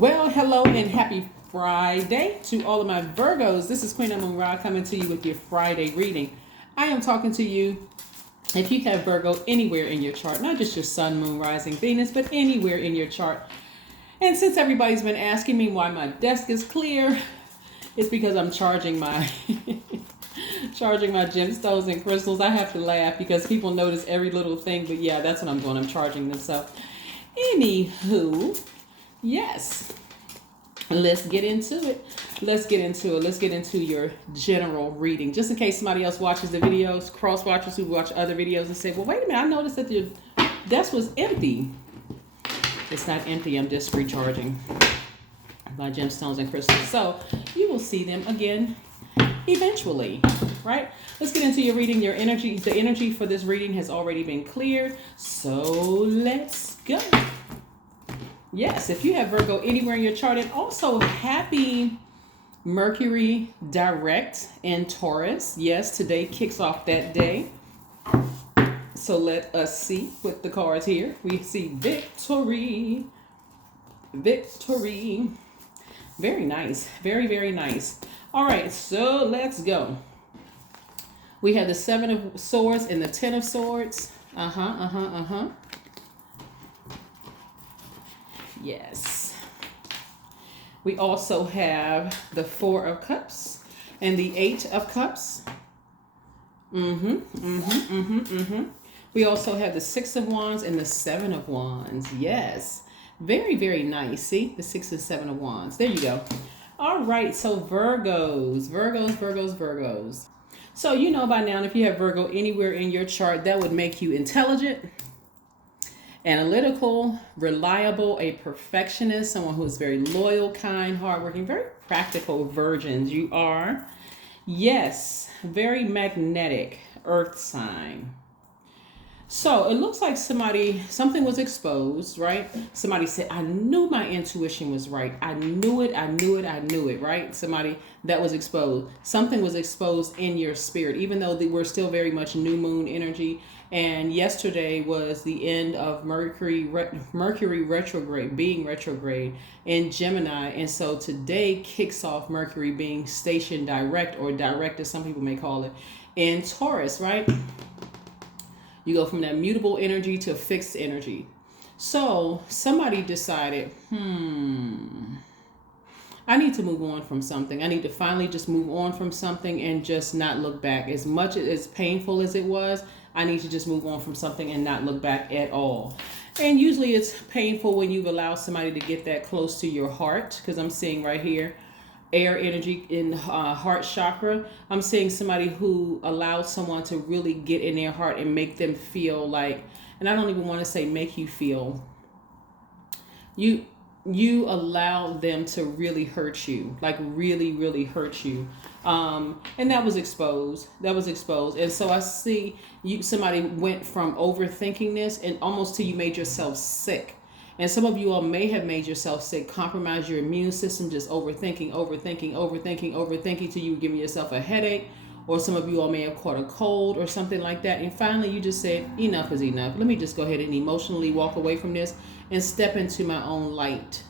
Well, hello and happy Friday to all of my Virgos. This is Queen Amun Ra coming to you with your Friday reading. I am talking to you if you have Virgo anywhere in your chart, not just your sun, moon, rising, Venus, but anywhere in your chart. And since everybody's been asking me why my desk is clear, it's because I'm charging my charging my gemstones and crystals. I have to laugh because people notice every little thing, but yeah, that's what I'm doing. I'm charging them. So, anywho. Yes, let's get into it. Let's get into your general reading. Just in case somebody else watches the videos, cross watchers who watch other videos and say, well, wait a minute, I noticed that your desk was empty. It's not empty. I'm just recharging my gemstones and crystals. So you will see them again eventually, right? Let's get into your reading. Your energy, the energy for this reading has already been cleared. So let's go. Yes, if you have Virgo anywhere in your chart, and also happy Mercury Direct in Taurus. Yes, today kicks off that day. So let us see with the cards here. We see victory. Victory. Very nice. Very, very nice. All right, so let's go. We have the Seven of Swords and the Ten of Swords. Yes. We also have the Four of Cups and the Eight of Cups. We also have the Six of Wands and the Seven of Wands. Yes. Very, very nice. See? The Six and Seven of Wands. There you go. All right. So Virgos. So you know by now, if you have Virgo anywhere in your chart, that would make you intelligent, analytical, reliable, a perfectionist, someone who is very loyal, kind, hardworking, very practical virgins. You are. Yes, very magnetic, earth sign. So it looks like something was exposed, right? Somebody said, I knew my intuition was right. I knew it, right? Somebody that was exposed. Something was exposed in your spirit, even though we're still very much new moon energy. And yesterday was the end of Mercury retrograde, being retrograde in Gemini. And so today kicks off Mercury being stationed direct, or direct as some people may call it, in Taurus, right? You go from that mutable energy to fixed energy. So somebody decided, I need to move on from something. I need to finally just move on from something and just not look back. As much as painful as it was, I need to just move on from something and not look back at all. And usually it's painful when you've allowed somebody to get that close to your heart, because I'm seeing right here, air energy in heart chakra. I'm seeing somebody who allowed someone to really get in their heart and make them feel like, and I don't even want to say make you feel, you allow them to really hurt you, like really, really hurt you. And that was exposed. And so I see somebody went from overthinking this and almost till you made yourself sick. And some of you all may have made yourself sick, compromise your immune system, just overthinking till you were giving yourself a headache. Or some of you all may have caught a cold or something like that. And finally you just said, enough is enough. Let me just go ahead and emotionally walk away from this and step into my own light.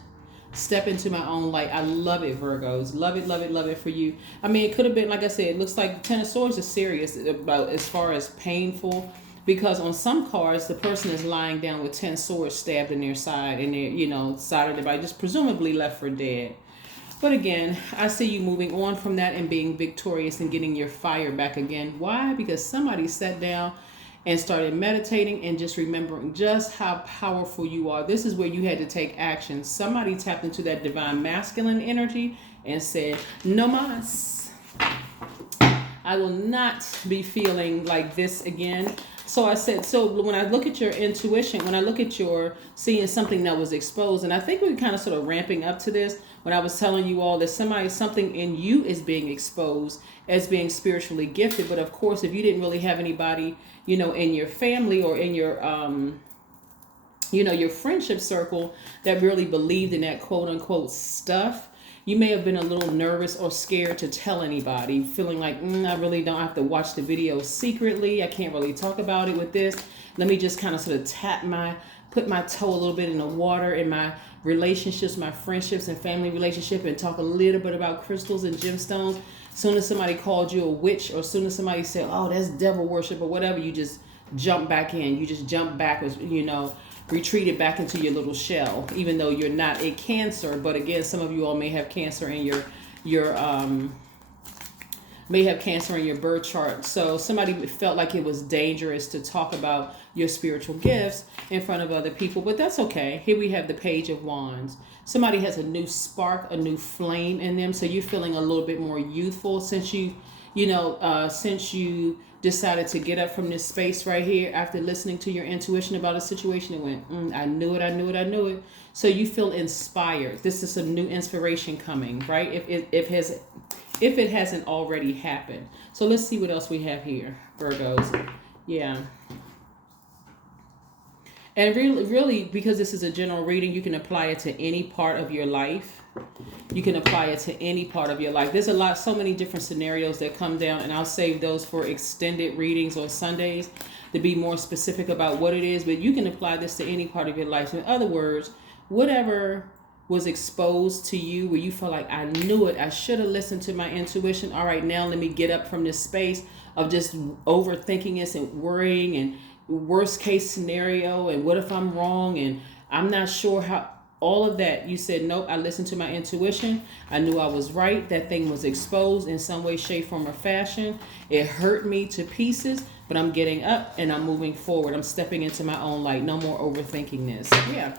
I love it, Virgos. Love it for you. I mean, it could have been, like I said, it looks like Ten of Swords is serious about as far as painful. Because on some cards, the person is lying down with 10 swords stabbed in their side, and their, side of their body, just presumably left for dead. But again, I see you moving on from that and being victorious and getting your fire back again. Why? Because somebody sat down and started meditating and just remembering just how powerful you are. This is where you had to take action. Somebody tapped into that divine masculine energy and said, no mas. I will not be feeling like this again. So I said, so when I look at your intuition, when I look at your seeing something that was exposed, and I think we're kind of sort of ramping up to this when I was telling you all that something in you is being exposed as being spiritually gifted. But of course, if you didn't really have anybody, in your family or in your, your friendship circle that really believed in that quote unquote stuff, you may have been a little nervous or scared to tell anybody, feeling like, I really don't have to watch the video secretly. I can't really talk about it with this. Let me just kind of sort of tap my put my toe a little bit in the water in my relationships, my friendships and family relationship, and talk a little bit about crystals and gemstones. As soon as somebody called you a witch, or as soon as somebody said, oh, that's devil worship or whatever, you just jump back in. You just jump backwards, retreated back into your little shell, even though you're not a Cancer. But again, some of you all may have Cancer in your birth chart. So somebody felt like it was dangerous to talk about your spiritual gifts in front of other people, but that's okay. Here we have the Page of Wands. Somebody has a new spark, a new flame in them. So you're feeling a little bit more youthful since you decided to get up from this space right here after listening to your intuition about a situation and went, I knew it. So you feel inspired. This is some new inspiration coming, right? If it hasn't already happened. So let's see what else we have here, Virgos. Yeah. And really, because this is a general reading, you can apply it to any part of your life. You can apply it to any part of your life. There's so many different scenarios that come down, and I'll save those for extended readings on Sundays to be more specific about what it is. But you can apply this to any part of your life. So in other words, whatever was exposed to you where you feel like, I knew it, I should have listened to my intuition. All right, now let me get up from this space of just overthinking this and worrying and worst case scenario and what if I'm wrong and I'm not sure how, all of that. You said, nope, I listened to my intuition. I knew I was right. That thing was exposed in some way, shape, form, or fashion. It hurt me to pieces, but I'm getting up and I'm moving forward. I'm stepping into my own light. No more overthinking this. Yeah.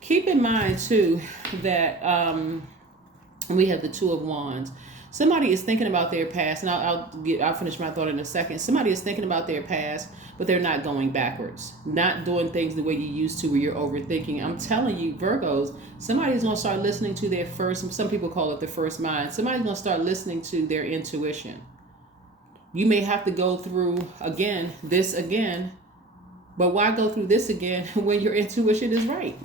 Keep in mind too that we have the Two of Wands. Somebody is thinking about their past, and I'll finish my thought in a second. Somebody is thinking about their past, but they're not going backwards, not doing things the way you used to, where you're overthinking. I'm telling you, Virgos, somebody's going to start listening to their first, some people call it the first mind. Somebody's going to start listening to their intuition. You may have to go through this again, but why go through this again when your intuition is right?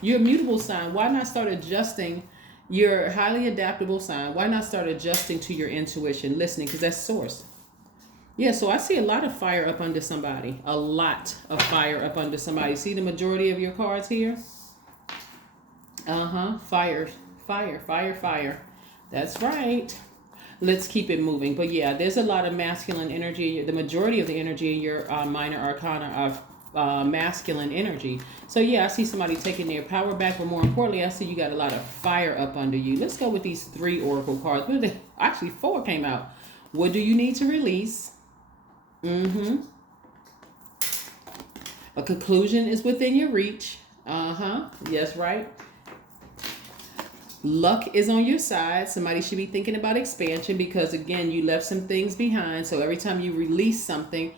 You're a mutable sign. Why not start adjusting? You're a highly adaptable sign. Why not start adjusting to your intuition, listening? Because that's source. Yeah, so I see a lot of fire up under somebody. A lot of fire up under somebody. See the majority of your cards here? Fire. That's right. Let's keep it moving. But yeah, there's a lot of masculine energy. The majority of the energy in your minor arcana are masculine energy. So yeah, I see somebody taking their power back, but more importantly, I see you got a lot of fire up under you. Let's go with these 3 oracle cards. Actually 4 came out. What do you need to release? A conclusion is within your reach. Yes, right. Luck is on your side. Somebody should be thinking about expansion because again, you left some things behind. So every time you release something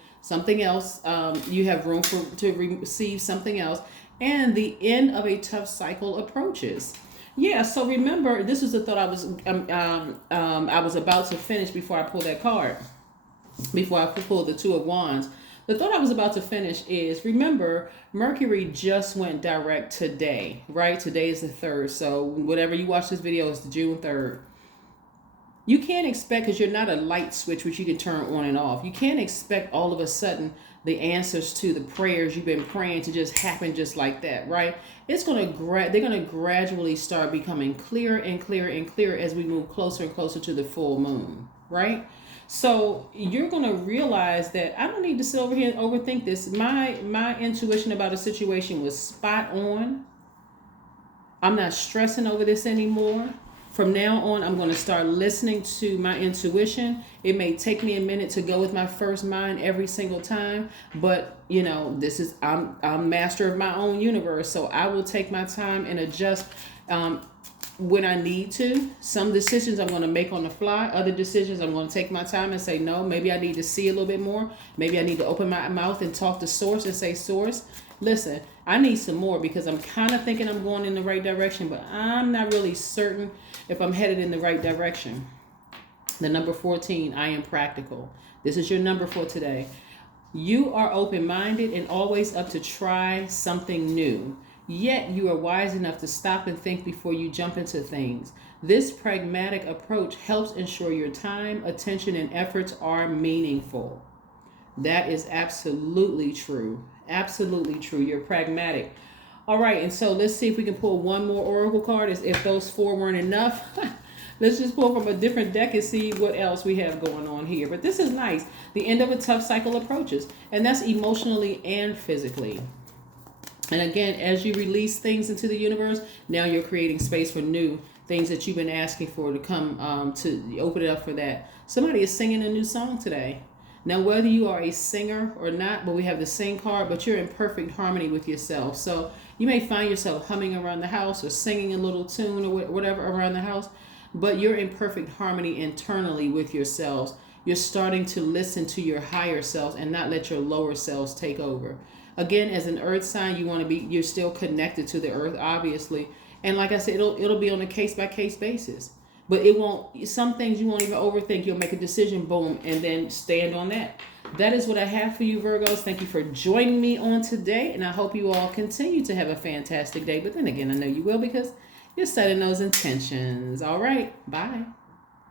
else, you have room to receive something else. And the end of a tough cycle approaches. Yeah, so remember, this was the thought I was about to finish before I pulled that card. Before I pulled the Two of Wands. The thought I was about to finish is, remember, Mercury just went direct today, right? Today is the 3rd. So whatever you watch this video is June 3rd. You can't expect, because you're not a light switch which you can turn on and off. You can't expect all of a sudden the answers to the prayers you've been praying to just happen just like that, right? They're going to gradually start becoming clearer and clearer and clearer as we move closer and closer to the full moon, right? So you're going to realize that I don't need to sit over here and overthink this. My intuition about a situation was spot on. I'm not stressing over this anymore. From now on, I'm going to start listening to my intuition. It may take me a minute to go with my first mind every single time, but I'm master of my own universe. So I will take my time and adjust when I need to. Some decisions I'm going to make on the fly. Other decisions I'm going to take my time and say, no, maybe I need to see a little bit more. Maybe I need to open my mouth and talk to source and say, source, listen, I need some more because I'm kind of thinking I'm going in the right direction, but I'm not really certain if I'm headed in the right direction. The number 14, I am practical. This is your number for today. You are open-minded and always up to try something new. Yet you are wise enough to stop and think before you jump into things. This pragmatic approach helps ensure your time, attention, and efforts are meaningful. That is absolutely true. Absolutely true. You're pragmatic. All right, and so let's see if we can pull one more oracle card. If those 4 weren't enough, let's just pull from a different deck and see what else we have going on here. But this is nice. The end of a tough cycle approaches, and that's emotionally and physically. And again, as you release things into the universe, now you're creating space for new things that you've been asking for to come, to open it up for that. Somebody is singing a new song today. Now, whether you are a singer or not, but we have the same card, but you're in perfect harmony with yourself. So you may find yourself humming around the house or singing a little tune or whatever around the house, but you're in perfect harmony internally with yourselves. You're starting to listen to your higher selves and not let your lower selves take over. Again, as an earth sign, you're still connected to the earth, obviously. And like I said, it'll be on a case-by-case basis. But it won't, some things you won't even overthink. You'll make a decision, boom, and then stand on that. That is what I have for you, Virgos. Thank you for joining me on today. And I hope you all continue to have a fantastic day. But then again, I know you will because you're setting those intentions. All right, bye.